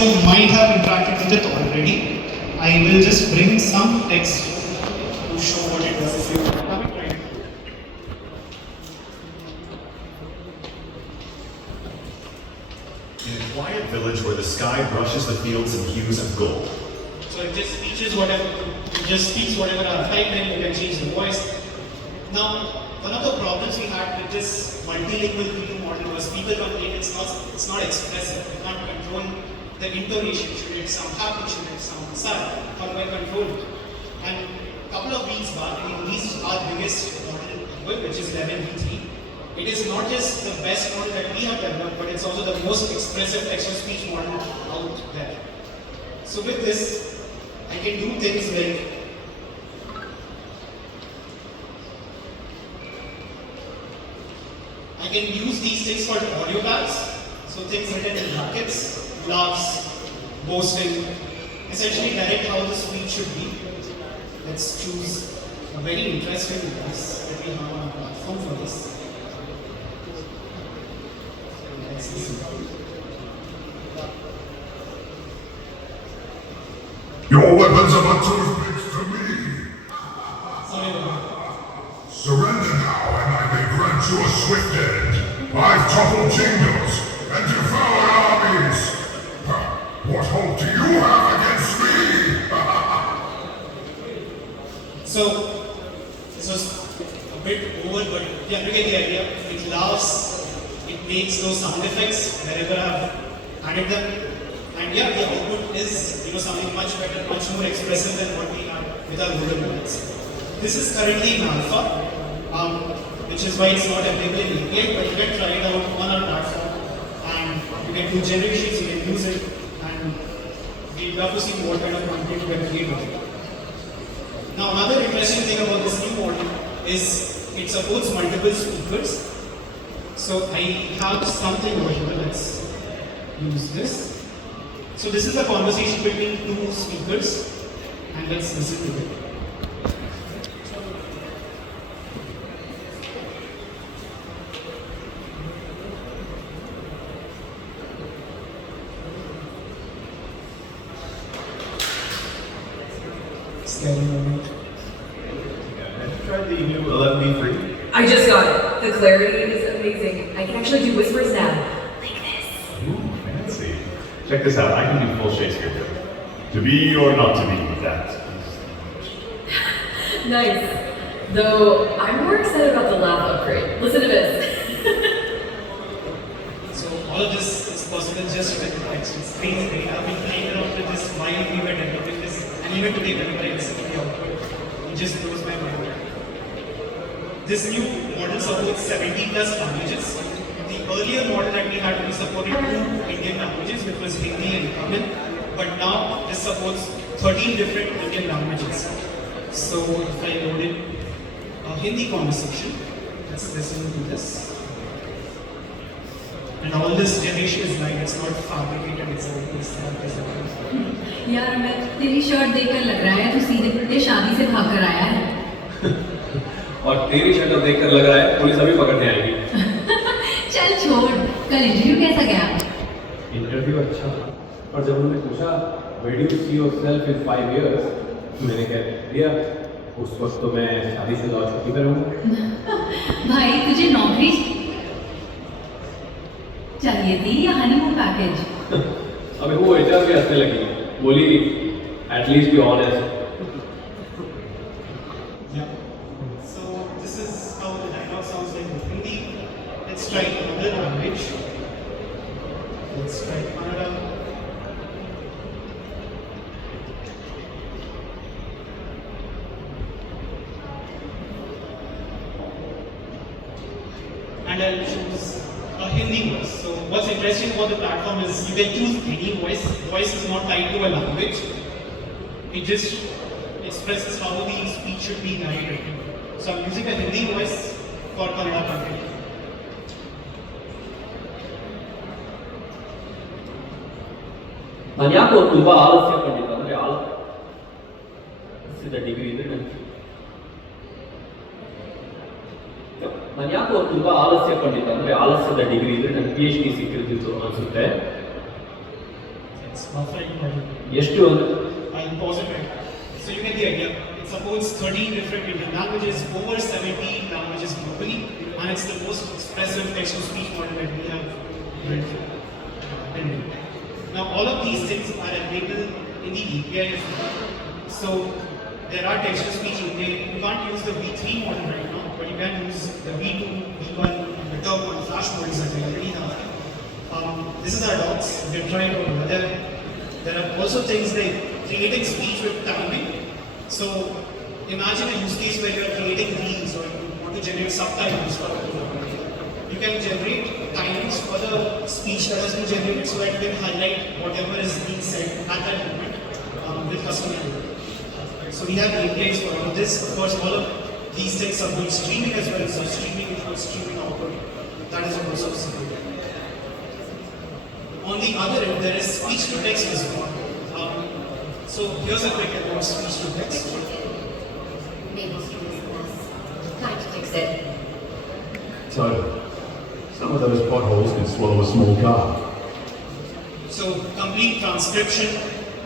you might have interacted with it already. I will just bring some text to show what it does if you haven't tried it. In a quiet village where the sky brushes the fields in hues of gold. So it just speaks whatever are typed, and you can change the voice. Now, one of the problems we had with this multilingual video model was people complained it's not expressive. You can't control the intonation. Should it sound happy? Should it sound sad? How do I control it? And a couple of weeks back, we released our biggest model, which is 11v3. It is not just the best model that we have developed, but it's also the most expressive text-to-speech model out there. So with this, I can do things like I can use these things called audio bags. So things written in brackets, laughs, boasting, essentially direct how the speech should be. Let's choose a very interesting device that we have on our platform for this. Let's listen. Your weapons are but toothpicks to me. Sorry about that. Surrender now, and I may grant you a swift end. I've toppled kingdoms and devoured armies. What hope do you have against me? So, this was a bit over, but yeah, you get the idea. It laughs, it makes those sound effects wherever I've added them. And yeah, the output is something much better, much more expressive than what we had with our older models. This is currently in alpha, which is why it's not available in API, but you can try it out on our platform. And you can do generations, you can use it, and we'd love to see what kind of content you can create with it. Now, another interesting thing about this new model is it supports multiple speakers. So I have something over here. Let's use this. So this is a conversation between two speakers, and let's listen to it. Scary moment. Have you tried the new 11v3? I just got it. The clarity is amazing. I can actually do whispers now. Like this. Ooh, fancy. Check this out. I can do full Shakespeare too. To be or not to be, that is the question. Nice. Though, I'm more excited about the laugh upgrade. Listen to this. So all of this is possible just with text. It's crazy. I've been playing around with this while we were developing this, and even today whenever I listen to the output, it just blows my mind. This new model supports 70 plus languages. The earlier model that we had only supported 2 Indian languages, which was Hindi and Tamil, but now this supports 13 different Indian languages. So if I load in a Hindi conversation, let's listen to this. And all this generation is live, it's not fabricated, it's यार मैं तेरी shirt देखकर लग रहा है तू सीधे शादी से भागकर आया है। और तेरी शक्ल देखकर लग रहा है पुलिस अभी पकड़ने आएगी। चल छोड़, कल इंटरव्यू कैसा गया? इंटरव्यू अच्छा था, पर जब उन्होंने पूछा where do you see yourself in 5 years, मैंने कह दिया उस वक्त तो मैं शादी से लौट छुट्टी पर हूँ। भाई तुझे नौकरी चाहिए थी या हनीमून पैकेज? अबे वो एचआर भी हंसने लगी, बोली at least be honest. Yeah. So this is how the dialogue sounds like in Hindi. Let's try another language. Let's try Kannada. And I'll choose a Hindi voice. So what's interesting about the platform is you can choose any voice. Voice is not tied to a language. It just expresses how the speech should be narrated. So I'm using a Hindi voice for Kannada content. ನಾನು ಯಾಕೋ ತುಂಬಾ ಆಲಸ್ಯ ಪಂಡಿತ ಅಂದ್ರೆ ಆಲಸ್ಯದ degree ಇದ್ರೆ ನಾನು ಯಾಕೋ ತುಂಬಾ ಆಲಸ್ಯ ಪಂಡಿತ ಅಂದ್ರೆ ಆಲಸ್ಯದ ಡಿಗ್ರಿ ಇದ್ರೆ ನನ್ನ PhD ಸಿಕ್ಕಿರ್ತಿತ್ತು ಅನ್ಸುತ್ತೆ. It's buffering problem. ಎಷ್ಟು ಅಂದ್ರೆ I'll pause it right. So you get the idea. It supports 13 different Indian languages, over 70 languages globally, and it's the most expressive text-to-speech model that we have built. Now all of these things are available in the API. So there are text-to-speech API. You can't use the V3 model right now, but you can use the V2, V1, the top one, Flash models that we already have. This is our docs. We've tried over there. There are also things like creating speech with timing. So imagine a use case where you are creating reels or you want to generate subtitles for a program. You can generate timings for the speech that has been generated so that you can highlight whatever is being said at that moment with customer. So we have APIs for all of this. Of course, all of these things support streaming as well. So streaming includes streaming output. That is also supported. On the other end, there is speech to text as well. So here's a quick about speech to text. Maybe time to fix it. So, some of those potholes can swallow a small car. So complete transcription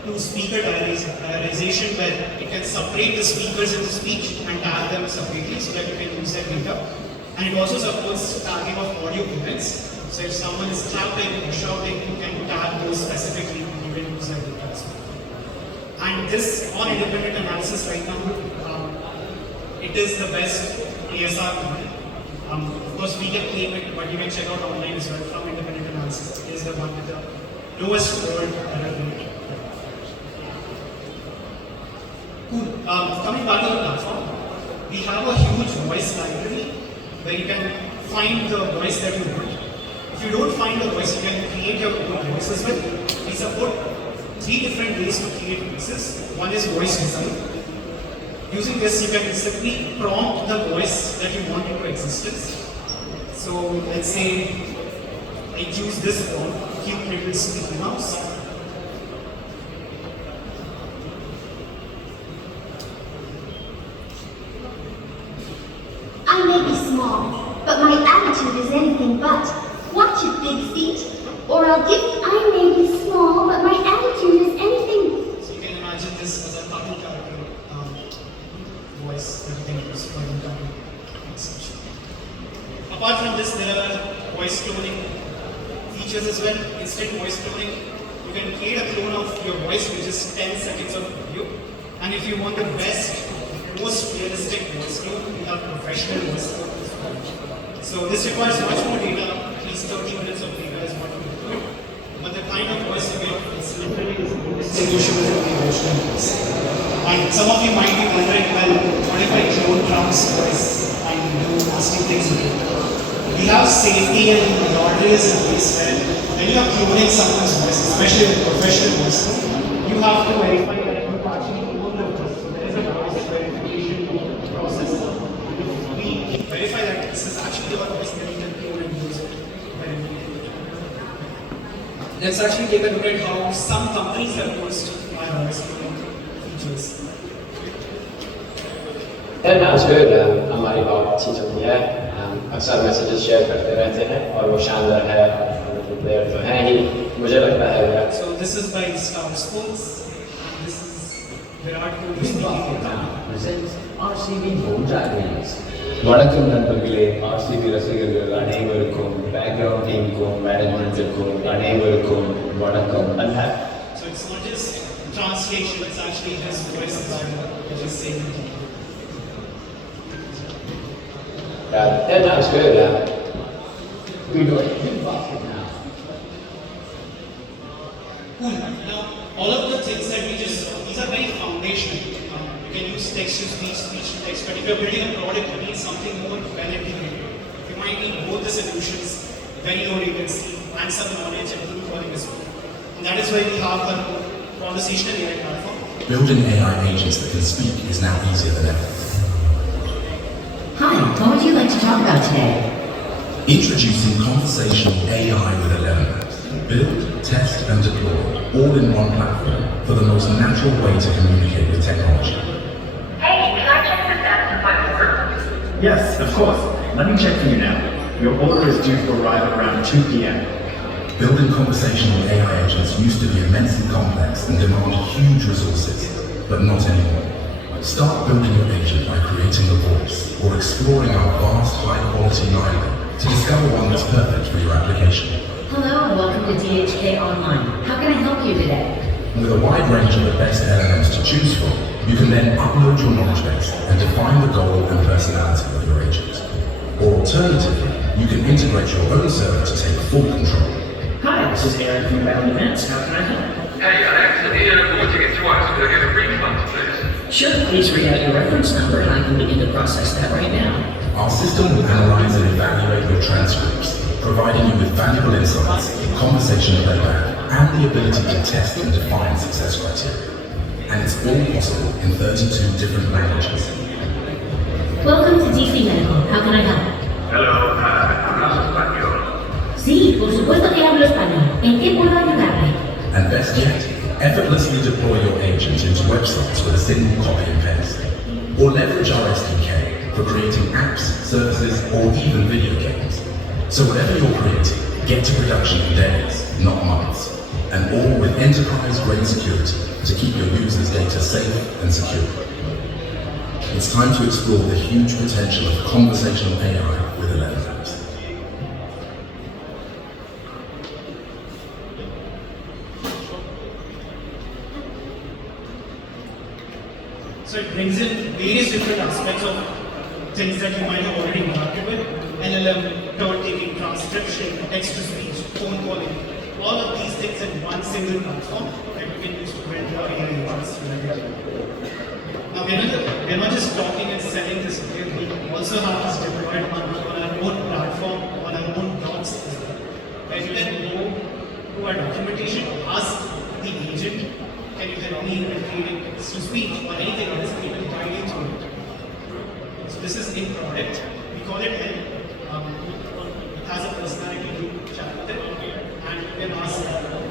to speaker diarization where it can separate the speakers into speech and tag them separately so that you can use that data. And it also supports tagging of audio events. So if someone is clapping or shouting, you can tag those specifically and you can use that data as well. And this on independent analysis right now, it is the best ASR model. Of course, we can claim it, but you can check out online as well from independent analysis. It is the one with the lowest scored error rate. Cool. Coming back to the platform, we have a huge voice library where you can find the voice that you want. If you don't find the voice, you can create your own voice as well. We support 3 different ways to create voices. One is voice design. Using this, you can simply prompt the voice that you want into existence. So let's say I choose this prompt, keep little sticky mouse. I may be small, but my attitude is anything but. Watch your big feet, or I may be small, but my attitude is anything. So you can imagine this as a cartoon character voice that you can use for entire exception. Apart from this, there are voice cloning features as well. Instant voice cloning. You can create a clone of your voice with just 10 seconds of video. And if you want the best, most realistic voice clone, you have professional voice clone. So this requires much more data. At least 30 minutes of data is what you do. But the kind of voice you get is literally indistinguishable from the original voice. And some of you might be wondering, well, what if I clone Trump's voice and do nasty things with it? We have safety and guardrails in place where when you are cloning someone's voice, especially with professional voice, you have to verify that you actually own the voice. So there is a voice verification process. We verify that this is actually your voice, then you can clone and use it. Let's actually take a look at how some companies have used our voice cloning features. फिर हमारी बात अच्छी चलती है अक्सर messages share करते रहते हैं और वो शानदार है प्लेयर तो हैं ही मुझे लगता है So this is by Star Sports. This is Virat Kohli speaking. presents RCB Home Dragons. வணக்கம் நண்பர்களே ஆர்சிபி ரசிகர்கள் அனைவருக்கும் பேக்ரவுண்ட் டீமுக்கும் மேனேஜ்மெண்ட்டுக்கும் அனைவருக்கும் வணக்கம் அல்ல So it's not just translation, it's actually his voice as well, which is saying. that's good We got a new basket now. Cool. Now, all of the things that we just saw, these are very foundational. You can use text to speech, speech to text, but if you're building a product, you need something more well integrated. You might need both the solutions, very low latency, and some knowledge and good calling as well. And that is why we have our conversational AI platform. Building AI agents that can speak is now easier than ever. Hi, what would you like to talk about today? Introducing conversational AI with ElevenLabs. Build, test, and deploy all in one platform for the most natural way to communicate with technology. Hey, can I check the status of my order? Yes, of course. Let me check for you now. Your order is due to arrive around 2 p.m. Building conversational AI agents workflows used to be immensely complex and demand huge resources, but not anymore. Start building your agent by creating a voice or exploring our vast high-quality library to discover one that's perfect for your application. Hello and welcome to DHK Online. How can I help you today? With a wide range of the best LLMs to choose from, you can then upload your knowledge base and define the goal and personality of your agent. Or alternatively, you can integrate your own server to take full control. Hi, this is Aaron from ElevenLabs. How can I help? Hey, Alex, I did a ticket twice. Could I get a refund, please? Sure, please read out your reference number and I can begin to process that right now. Our system will analyze and evaluate your transcripts, providing you with valuable insights, conversational playback, and the ability to test and define success criteria. And it's all possible in 32 different languages. Welcome to DC Medical. How can I help? Hello, hablas español. Sí, por supuesto que hablo español. ¿En qué puedo ayudarle? And best yet, effortlessly deploy your agent into websites with a single copy and paste. Or leverage our SDK for creating apps, services, or even video games. So whatever you're creating, get to production in days, not months. And all with enterprise-grade security to keep your users' data safe and secure. It's time to explore the huge potential of conversational AI with ElevenLabs. So it brings in various different aspects of things that you might have already interacted with. LLM, turn taking, transcription, text to speech, phone calling, all of these things in one single platform that you can use to build your AI agents. Now we're not just talking and selling this, we also have this deployed on our own platform, on our own docs, where you can go to our documentation, ask the agent, can you help me with creating text to speech or anything else, and it will guide you through it. So this is in product. We call it help. It has a personality to chat with it, and you can ask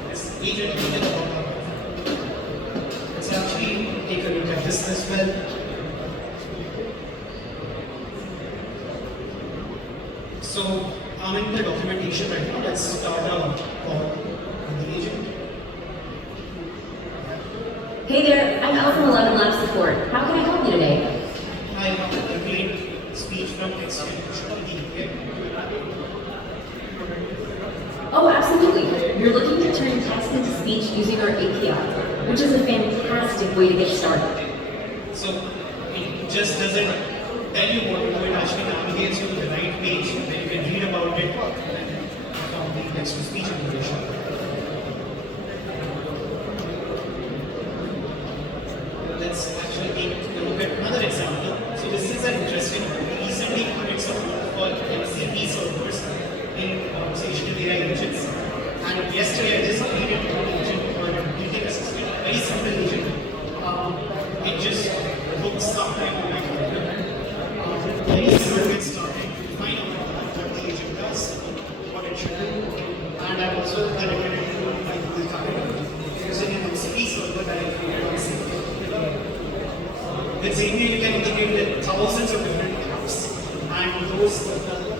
this agent to get about our platform. So actually take a look at this as well. So I'm in the documentation right now. Let's start a call with the agent. Hey there, I'm Elle from ElevenLabs support. How can I help you today? I want to create speech from text to the Oh, absolutely. You're looking to turn text into speech using our API, which is a fantastic way to get started. So it just doesn't tell you what to do, it actually navigates you to the right page where you can read about it and from the text to speech information. Let's actually take a look at another example. So this is an interesting, we recently created something called MCP servers in conversational AI agents. And yesterday I just created an agent called a meeting assistant, very simple agent. It just books sometime on my calendar. Very simple get started, find out what the agent does, what it should do. And I've also connected it to my Google Calendar using an MCP server that I created on Xavier. With Xavier, you can integrate with thousands of different apps, and those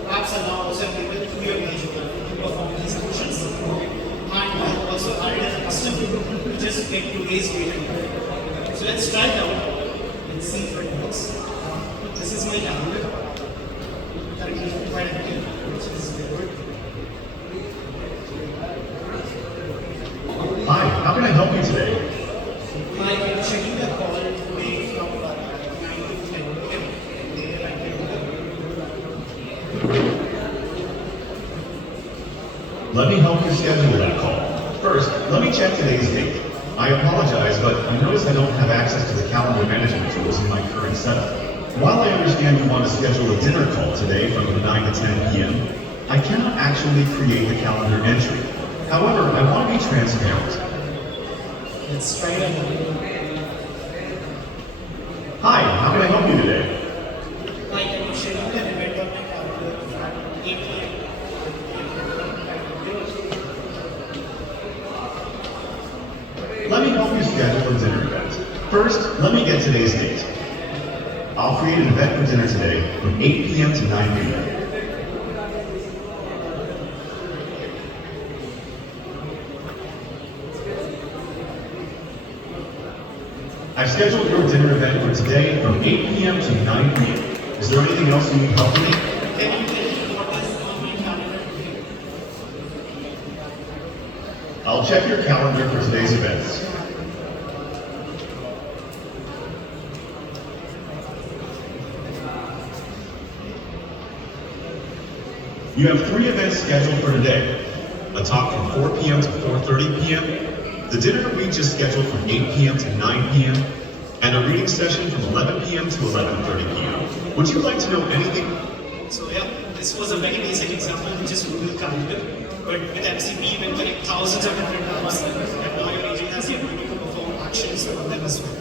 apps are now also available to your agent to perform these functions. And I've also added a custom to just get today's data. So let's try it out and see if it works. This is my calendar. Currently quite empty, which is good. Hi, how can I help you today? I'm checking the call today from 9 to 10 p.m. Let me help you schedule that call. First, let me check today's date. I apologize, but I notice I don't have access to the calendar management tools in my current setup. While I understand you want to schedule a dinner call today from 9 to 10 p.m., I cannot actually create the calendar entry. However, I want to be transparent. Let's try it out. Hi, how can I help you today? I can schedule an event on my calendar at 8 p.m. Let me help you schedule a dinner event. First, let me get today's date. I'll create an event for dinner today from 8 p.m. to 9 p.m. I've scheduled your dinner event for today from 8 p.m. to 9 p.m. Is there anything else you need help with? Can you tell me what is on my calendar today? I'll check your calendar for today's events. You have 3 events scheduled for today. A talk from 4 p.m. to 4:30 p.m., the dinner we just scheduled from 8 p.m. to 9 p.m., and a reading session from 11 p.m. to 11:30 p.m. Would you like to know anything? So yeah, this was a very basic example, which is Google Calendar. But with MCP, you can connect thousands of different apps, and now your agent has the ability to perform actions on them as well.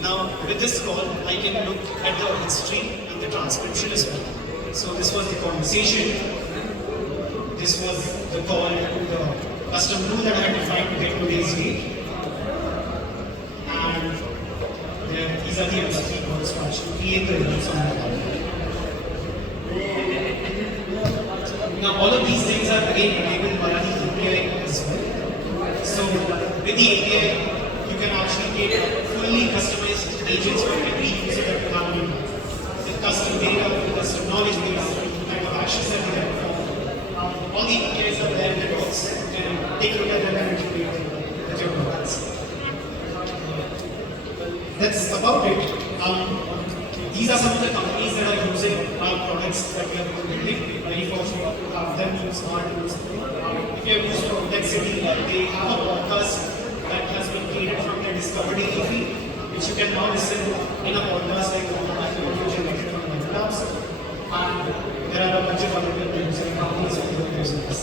Now, with this call, I can look at the history and the transcription as well. So this was the conversation. This was the call to the custom rule that I had defined to get today's date. And these are the MCP calls to actually create the rules on the call. Now, all of these things are again enabled via the API as well. So, with the API, you can actually create fully customized agents for every user that you have in your the custom data, the custom knowledge base, the kind of actions that you can perform. All the APIs are there in the docs. You can take a look at them and integrate with your products. That's about it. These are some of the companies that are using our products that we are building. Very fortunate to have them use our tools. If you have used Complexity, they have a podcast that has been created from their Discovery feed, which you can now listen in a podcast like the one that you generated from ElevenLabs. And there are a bunch of other people using companies who are using this.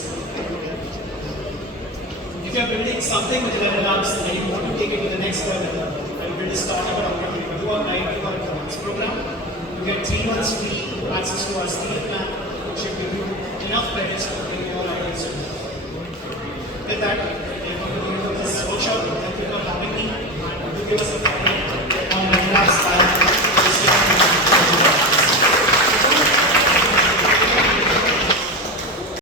If you are building something with ElevenLabs and you want to take it to the next level, and build a startup or do a live or advanced program, you get 3 months free access to our Steam plan, which will give you enough credits to bring your ideas to life. With that, we are going to do this workshop. Thank you for having me, and do give us a